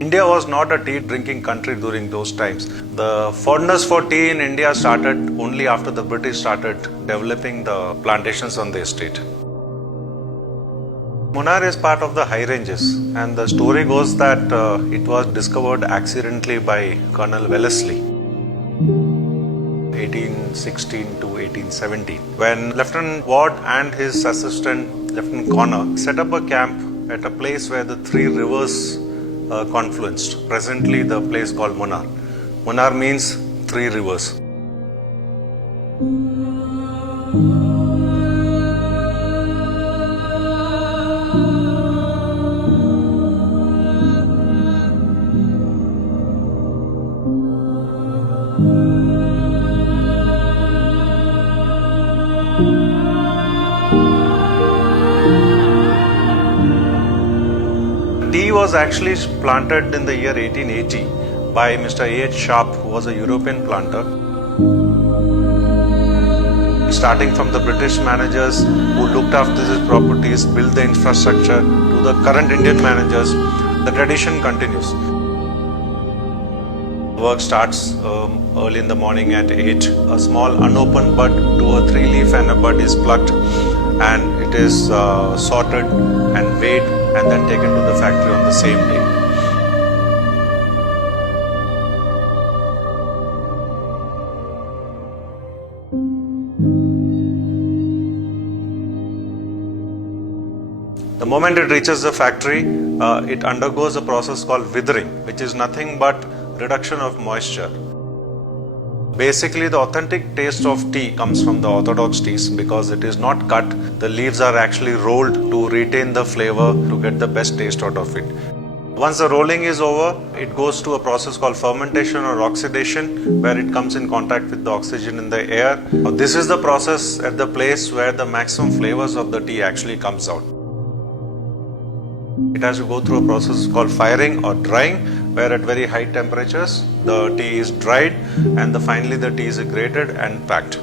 India was not a tea drinking country during those times. The fondness for tea in India started only after the British started developing the plantations on the estate. Munnar is part of the high ranges, and the story goes that it was discovered accidentally by Colonel Wellesley 1816 to 1817, when Lieutenant Ward and his assistant Lieutenant Connor set up a camp at a place where the three rivers confluenced. Presently the place called Munnar. Munnar means three rivers. Tea was actually planted in the year 1880 by Mr. A.H. Sharp, who was a European planter. Starting from the British managers who looked after these properties, built the infrastructure, to the current Indian managers, the tradition continues. Work starts early in the morning at 8. A small unopened bud to a 3-leaf and a bud is plucked, and it is sorted and weighed and then taken to the factory on the same day. The moment it reaches the factory, it undergoes a process called withering, which is nothing but reduction of moisture. Basically, the authentic taste of tea comes from the orthodox teas because it is not cut. The leaves are actually rolled to retain the flavor, to get the best taste out of it. Once the rolling is over, it goes to a process called fermentation or oxidation, where it comes in contact with the oxygen in the air. This is the process at the place where the maximum flavors of the tea actually comes out. It has to go through a process called firing or drying, where at very high temperatures the tea is dried and finally the tea is grated and packed.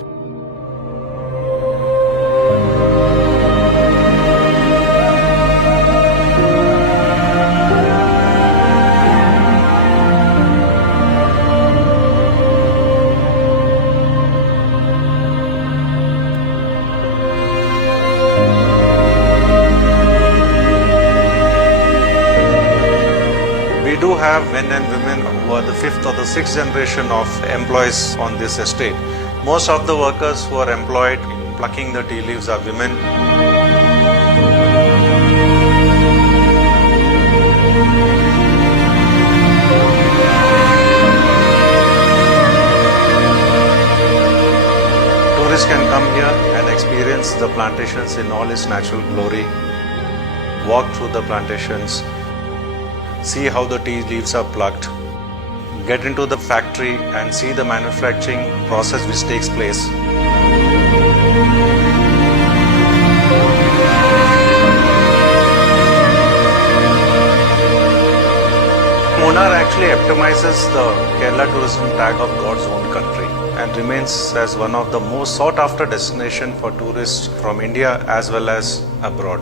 We do have men and women who are the 5th or the 6th generation of employees on this estate. Most of the workers who are employed in plucking the tea leaves are women. Tourists can come here and experience the plantations in all its natural glory, walk through the plantations, see how the tea leaves are plucked, get into the factory and see the manufacturing process which takes place. Munnar actually epitomizes the Kerala tourism tag of God's own country and remains as one of the most sought after destinations for tourists from India as well as abroad.